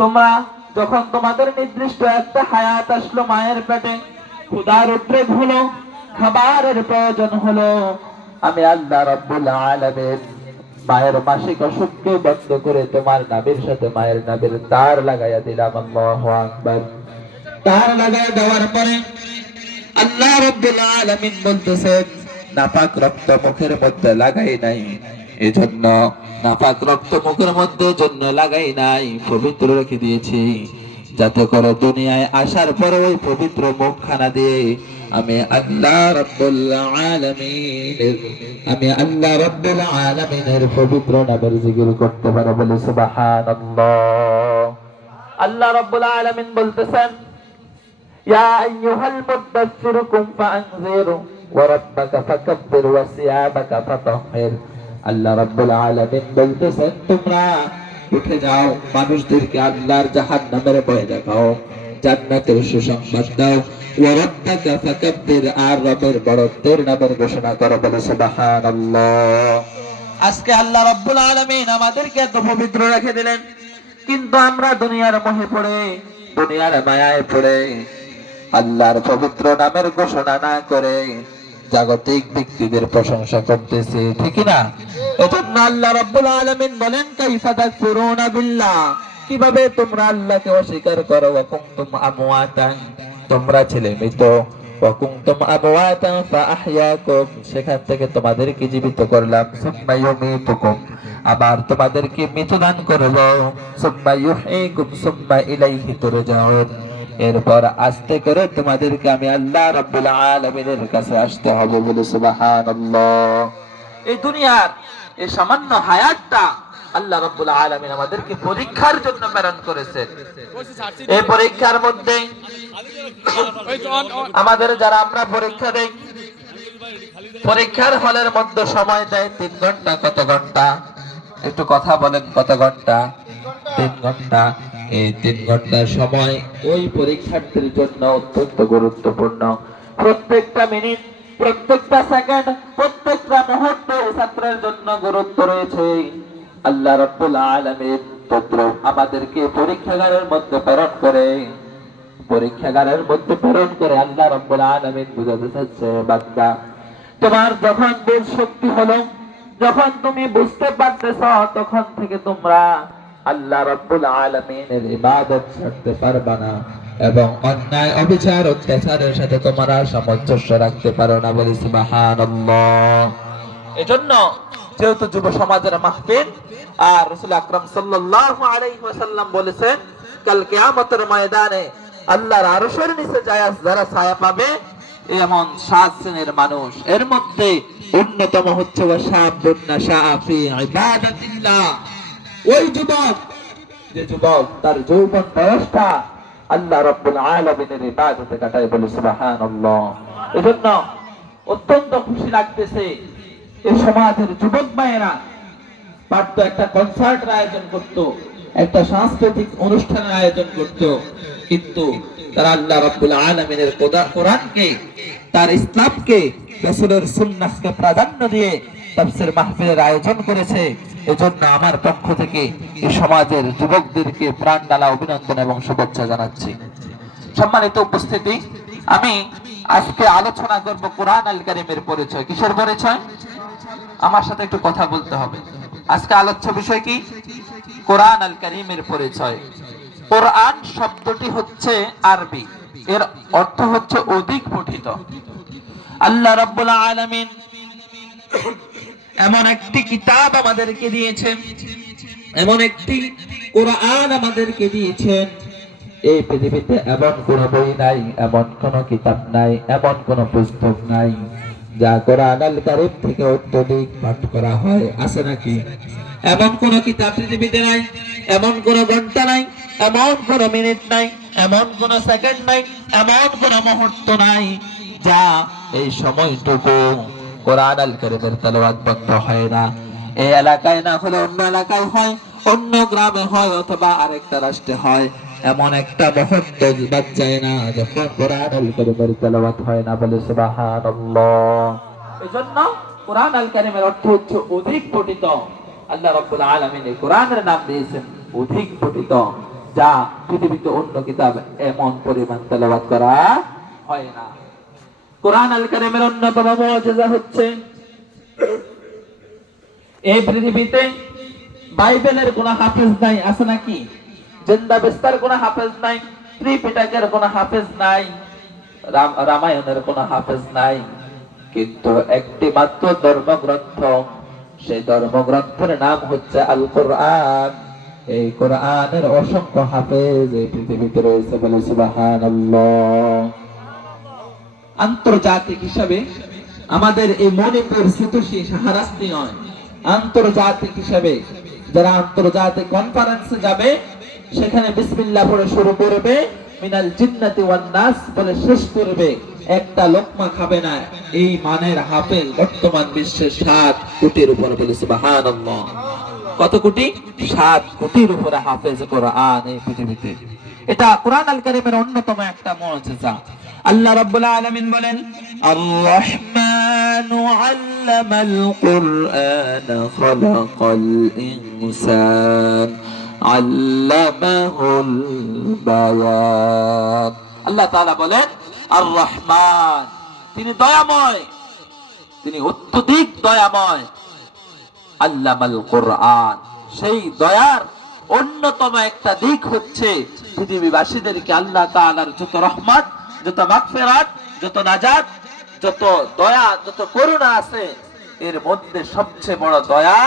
তোমরা যখন তোমাদের নির্দিষ্ট একটা হায়াত আসলো, মায়ের পেটে ক্ষুধার উদ্রেক হলো, খাবারের প্রয়োজন হলো, আমি আল্লাহ রাব্বুল আলামিন মায়ের মাসিক অসুখকে বন্ধ করে তোমার নাভির সাথে মায়ের নাভির তার লাগাইয়া দিলাম। আল্লাহু আকবার। তার লাগাই দেওয়ার পরে আল্লাহ রাব্বুল আলামিন বলতেছেন, নাপাক রক্ত মুখের মধ্যে লাগাই নাই, এজন্য নাপাক রক্ত মুখের মধ্যে জন্য লাগাই নাই, পবিত্র রেখে দিয়েছি, যাতে করে দুনিয়ায় আসার পরে ওই পবিত্র মুখখানা দিয়ে আমি আল্লাহ রাব্বুল আলামিনের পবিত্র নামের জিকির করতে পারে। বলে সুবহানাল্লাহ। আল্লাহ রাব্বুল আলামিন বলতেছেন, ইয়া আইয়ুহাল মুদাথ্থির কুম ফাআনযির ওয়া রাব্বাকা ফাকাব্বির ওয়া সিয়াবাকা ফাতাহহির। আল্লাহ রাব্বুল আলামিন বলতেছেন, তোমরা উঠে যাও, মানুষদেরকে আল্লাহর জাহান্নামের ভয় দেখাও, জান্নাতের সুসংবাদ দাও, ওয়া রাব্বাকা ফাকাব্বির, আর রবের বড়ত্বের নামের ঘোষণা করো। বলে সুবহানাল্লাহ। আজকে আল্লাহ রাব্বুল আলামিন আমাদেরকে এত পবিত্র রেখে দিলেন, কিন্তু আমরা দুনিয়ার মোহে পড়ে, দুনিয়ার মায়ায় পড়ে আল্লাহর পবিত্র নামের ঘোষণা না করে জাগতিক ব্যক্তিদের প্রশংসা করতেছে, ঠিক না? এজন্য আল্লাহ রাব্বুল আলামিন বলেন, কাইফা তাকফুরুনা বিল্লাহ, কিভাবে তোমরা আল্লাহকে অস্বীকার করো। ওয়া কুনতুম আমওয়াতান, তোমরা ছিলে মৃত, ওয়া কুনতুম আমওয়াতান ফাআহইয়াকুম, সেখান থেকে তোমাদেরকে জীবিত করলাম, সুম্মা ইউমীতুকুম, আবার তোমাদেরকে মৃত্যু দান করব, সুম্মা ইউহয়িকুম সুম্মা ইলাইহি তুরজাউন, এরপর আস্তে করে তোমাদেরকে আমি আল্লাহ রাব্বুল আলামিনের কাছে আসতে হবে। বলে সুবহানাল্লাহ। এই দুনিয়ার এই সামান্য হায়াতটা আল্লাহ রাব্বুল আলামিন আমাদেরকে পরীক্ষার জন্য প্রেরণ করেছেন। এই পরীক্ষার মধ্যে আমাদের যারা আমরা পরীক্ষা দেই, পরীক্ষার হলের মধ্যে সময় দেয় 3 ঘন্টা। কত ঘন্টা? একটু কথা বলেন, কত ঘন্টা? 3 ঘন্টা। এই 3 ঘন্টার সময় ওই পরীক্ষার্থীর জন্য অত্যন্ত গুরুত্বপূর্ণ। প্রত্যেকটা মিনিট, প্রত্যেকটা সেকেন্ড, প্রত্যেকটা মুহূর্ত ছাত্রের জন্য গুরুত্ব রয়েছে। আল্লাহ রাব্বুল আলামিন পুত্র আমাদেরকে পরীক্ষাগারের মধ্যে প্রেরণ করে, পরীক্ষাগারের মধ্যে প্রেরণ করে আল্লাহ রাব্বুল আলামিন বুঝাতে চাচ্ছে, বান্দা তোমার যখন বুঝ শক্তি হলো, যখন তুমি বুঝতে পারতেছ, তখন থেকে তোমরা আল্লাহ রাব্বুল আলামিনের ইবাদত করতে পারবা না, এবং অন্যায় অবিচার অত্যাচারের সাথে তোমরা সামঞ্জস্য রাখতে পারো না। বলি সুবহানাল্লাহ। এজন্য যেহেতু যুব সমাজের মাহফিল, আর রাসূল আকরাম সাল্লাল্লাহু আলাইহি ওয়াসাল্লাম বলেছেন, কাল কিয়ামতের ময়দানে আল্লাহর আরশের নিচে যারা ছায়া পাবে এমন 7 শ্রেণীর মানুষ, এর মধ্যে অন্যতম হচ্ছে ওয়াশাবুন নাশাআ ফি ইবাদাতিল্লাহ, ওই যুবক, যে যুবক তার যৌবন বয়সটা আল্লাহ রাব্বুল আলামিনের ইবাদতে কাটায়। বলে সুবহানাল্লাহ। এজন্য অত্যন্ত খুশি লাগতেছে এই সমাজের যুবক ভাইয়েরা পারতো একটা কনসার্টের আয়োজন করত, একটা সাংস্কৃতিক অনুষ্ঠানের আয়োজন করত, কিন্তু তারা আল্লাহ রাব্বুল আলামিনের কোরআনকে, তার ইসলামকে, রাসূলের সুন্নাহকে প্রাধান্য দিয়ে তাফসীর মাহফিলের আয়োজন করেছে। এজন্য আমার পক্ষ থেকে এই সমাজের যুবকদেরকে প্রাণ ঢালা অভিনন্দন এবং শুভেচ্ছা জানাচ্ছি। সম্মানিত উপস্থিতি, আমি আজকে আলোচনা করব কোরআন আল কারীমের পরিচয়। কিসের পরিচয়? আমার সাথে একটু কথা বলতে হবে। আজকে আলোচ্য বিষয় কি? কোরআন আল কারীমের পরিচয়। কোরআন শব্দটি হচ্ছে আরবি, এর অর্থ হচ্ছে অধিক পঠিত। আল্লাহ রাব্বুল আলামিন এমন একটি কিতাব আমাদেরকে দিয়েছেন, এমন একটি কোরআন আমাদেরকে দিয়েছেন, এই পৃথিবীতে এমন কোন বই নাই, এমন কোন কিতাব নাই, এমন কোন পুস্তক নাই যা কোরআন আল কারীম থেকে অত্যধিক পাঠ করা হয়। আছে নাকি? এমন কোন কিতাব পৃথিবীতে নাই, এমন কোন ঘন্টা নাই, এমন কোন মিনিট নাই, এমন কোন সেকেন্ড নাই, এমন কোন মুহূর্ত নাই যা এই সময়টুকু কোরআন আল কারীমের তেলাওয়াত বন্ধ হয় না। এই এলাকায় না হলে অন্য এলাকায় হয়, অন্য গ্রামে হয়, অথবা আরেকটা রাষ্ট্রে হয়, এমন একটা মুহূর্ত বাদ যায় না যখন কোরআন আল কারীমের তেলাওয়াত হয় না। বলে সুবহানাল্লাহ। এজন্য কোরআন আল কারীমের অর্থ হচ্ছে অধিক পঠিত। আল্লাহ রাব্বুল আলামিন এই কোরআনের নাম দিয়েছেন অধিক পঠিত। যা পৃথিবীতে অন্য কিতাব এমন পরিমাণ তেলাওয়াত করা হয় না। কোরআন আল কারীমের অন্যতম মুআজিজা হচ্ছে এই পৃথিবীতে বাইবেলের কোন হাফেজ নাই, আছে নাকি? জিন্দা বিস্তার কোন হাফেজ নাই, ত্রিপিটকের কোন হাফেজ নাই, রামায়ণের কোন হাফেজ নাই, কিন্তু একটি মাত্র ধর্মগ্রন্থ, সেই ধর্মগ্রন্থের নাম হচ্ছে আল কোরআন। এই কোরআনের অসংখ্য হাফেজ এই পৃথিবীতে রয়েছে, বলে সুবহানাল্লাহ। আন্তর্জাতিক হিসাবে আমাদের এই মণিপুর সিতুশি সাহারাস্তি নয়, আন্তর্জাতিক হিসাবে যারা আন্তর্জাতিক কনফারেন্সে যাবে সেখানে বিসমিল্লাহ পড়ে শুরু করবে, মিনাল জিন্নাতি ওয়ান নাস বলে শেষ করবে, একটা লোকমা খাবে না। এই মানের হাফেজ বর্তমান বিশ্বে 7 কোটির উপর, বলে সুবহানাল্লাহ। কত কোটি? 7 কোটির উপরে হাফেজ কোরআন এই পৃথিবীতে। এটা কোরআন আল কারীমের অন্যতম একটা মুআজিজা। আল্লাহ রাব্বুল আলামিন বলেন, আর-রাহমানু আল্লামাল কুরআন খালাকাল ইনসান আল্লামাহুল বায়ান। আল্লাহ তাআলা বলেন আর-রহমান, তিনি দয়াময়, তিনি অত্যধিক দয়াময়। আল্লামাল কুরআন, সেই দয়ার অন্যতম একটা দিক হচ্ছে পৃথিবীবাসীদেরকে আল্লাহ তাআলার যত রহমত, যত মাগফিরাত, যত নাজাত, যত দয়া, যত করুণা আছে, এর মধ্যে সবচেয়ে বড় দয়া,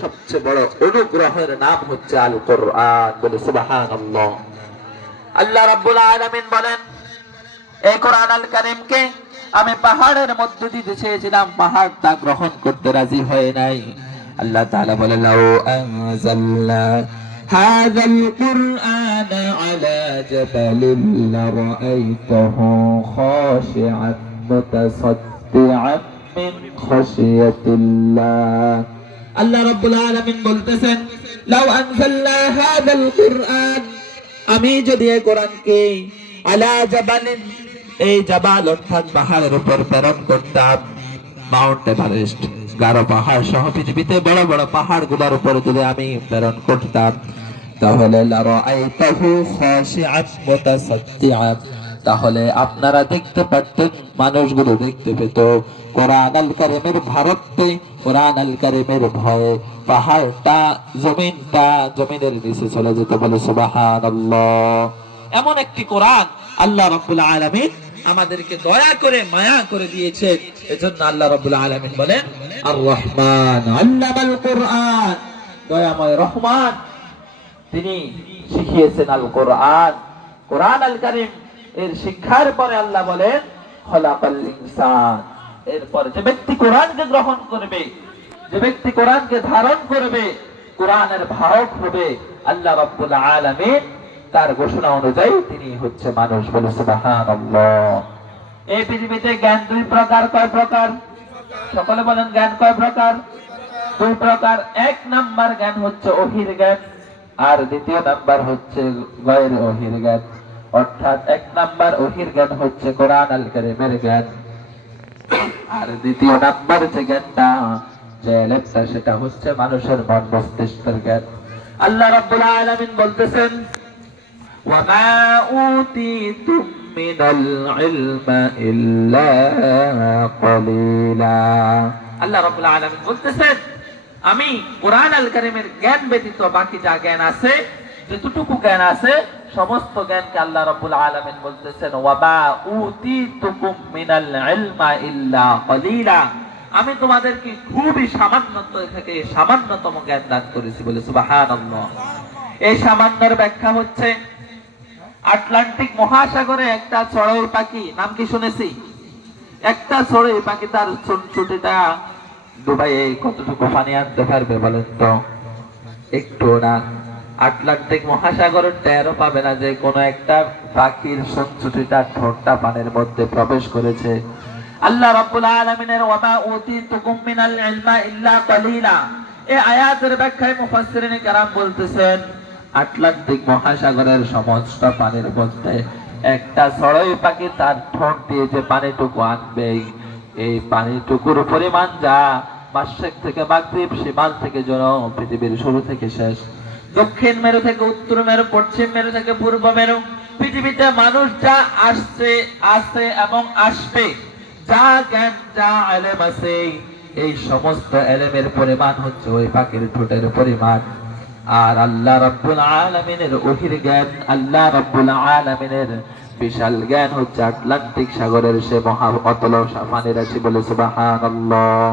সবচেয়ে বড় অনুগ্রহের নাম হচ্ছে আল কোরআন, বলে সুবহানাল্লাহ। আল্লাহ রাব্বুল আলামিন বলেন, এই কোরআন আল কারীমকে আমি পাহাড়ের মধ্যে দিতে চেয়েছিলাম, পাহাড় তা গ্রহণ করতে রাজি হয় নাই। আল্লাহ তাআলা বলেন, লাউ আনজালনা হাযাল কুরআন আলা জাবালিন লারাআইতাহু খাশিআন মুতাসাদ্দিআন মিন খাশিয়াতিল্লাহ। আল্লাহ রাব্বুল আলামিন বলতেছেন, লাউ আনজালনা হাযাল কুরআন, আমি যদি এই কোরআনকে আলা জাবালিন, এই জাবাল অর্থাৎ পাহাড়ের উপর প্রেরণ করতাম, মাউন্ট এভারেস্ট, গারো পাহাড় সহ পৃথিবীতে বড় বড় পাহাড় গুলোর উপর যদি আমি প্রেরণ করতাম, তাহলে লারাআইতাহু খাশিআন মুতাসাদ্দিআন, তাহলে আপনারা দেখতে পারতেন, মানুষগুলো দেখতে পেত কোরআন আল কারীমের ভারতে, কোরআন আল কারীমের ভয়ে পাহাড়টা, জমিনটা জমিনের নিচে চলে যেত, বলে সুবহানাল্লাহ। এমন একটি কোরআন আল্লাহ রাব্বুল আলামিন আমাদেরকে দয়া করে মায়া করে দিয়েছেন। এজন্য আল্লাহ রাব্বুল আলামিন বলেন, আর-রহমান আল্লামাল কুরআন, দয়াময় রহমান, তিনি শিখিয়েছেন আল কোরআন। কোরআন আল কারীম এর শিক্ষার পরে আল্লাহ বলেন, খলাকাল ইনসান, এরপর যে ব্যক্তি কোরআনকে গ্রহণ করবে, যে ব্যক্তি কোরআনকে ধারণ করবে, কোরআনের ভারক হবে, আল্লাহ রাব্বুল আলামিন তার ঘোষণা অনুযায়ী তিনি হচ্ছে মানুষ, বলে সুবহানাল্লাহ। এই পৃথিবীতে জ্ঞান 2 প্রকার। কয় প্রকার? সকলে বলেন, জ্ঞান কয় প্রকার? 2 প্রকার। 1 নাম্বার জ্ঞান হচ্ছে ওহির জ্ঞান, আর দ্বিতীয় নাম্বার হচ্ছে গায়র ওহির জ্ঞান। অর্থাৎ 1 নাম্বার ওহির জ্ঞান হচ্ছে কোরআন আল কারীমের জ্ঞান, আর দ্বিতীয় নাম্বার যে জ্ঞানটা, যে লেখা, সেটা হচ্ছে মানুষের মন মস্তিষ্কের জ্ঞান। আল্লাহ রাব্বুল আলামিন বলতেছেন, ওয়ামা উতিতুম মিনাল ইলমি ইল্লা কলিলা। আল্লাহ রাব্বুল আলামিন বলতেছেন, আমি কোরআন আল কারীমের জ্ঞান ব্যতীত বাকি যা জ্ঞান আছে, যতটুকু জ্ঞান আছে, সমস্ত জ্ঞানকে আল্লাহ রাব্বুল আলামিন বলতেছেন, ওয়ামা উতিতুকুম মিনাল ইলমি ইল্লা কলিলা, আমি তোমাদেরকে খুবই সামান্যতম জ্ঞান দান করেছি, বলে সুবহানাল্লাহ। এই সামান্যর ব্যাখ্যা হচ্ছে, আটলান্টিক মহাসাগরে একটা চড়ুই পাখি, নাম কি শুনেছি? একটা চড়ুই পাখি তার ছুটিটা ডুবাইয়ে কতটুকু পানি আনতে পারবে বলেন তো? একটু না। আটলান্টিক মহাসাগর টেরও পাবে না যে কোন একটা পাখির ছুটিটা ঠোঁটটা পানির মধ্যে প্রবেশ করেছে। আল্লাহ রাব্বুল আলামিনের ওয়ামা উতিতুকুম মিনাল ইলমি ইল্লা কলিলা, এই আয়াতের ব্যাখ্যায় মুফাসসিরিনে কেরাম বলতেছেন, আটলান্টিক মহাসাগরের সমস্ত পানির মধ্যে একটা চড়ুই পাখি তার ঠোঁট দিয়ে যে পানিটুকু আনবে, এই পানিটুকুর পরিমাণ যা মাশরিক থেকে মাগরিব, শিমাল থেকে জনম, পৃথিবীর শুরু থেকে শেষ দক্ষিণ মেরু থেকে উত্তর মেরু, পশ্চিম মেরু থেকে পূর্ব মেরু, পৃথিবীতে মানুষ যা আসছে, আছে এবং আসবে, যা জ্ঞান, যা ইলম আছে, এই সমস্ত ইলমের পরিমাণ হচ্ছে ওই পাখির ঠোঁটের পরিমাণ। আর আল্লাহ রাব্বুল আলামিনের ওহির জ্ঞান, আল্লাহ রাব্বুল আলামিনের বিশাল জ্ঞান হচ্ছে আটলান্টিক সাগরের সে মহা অতল পানি রাশি। বলে সুবহানাল্লাহ।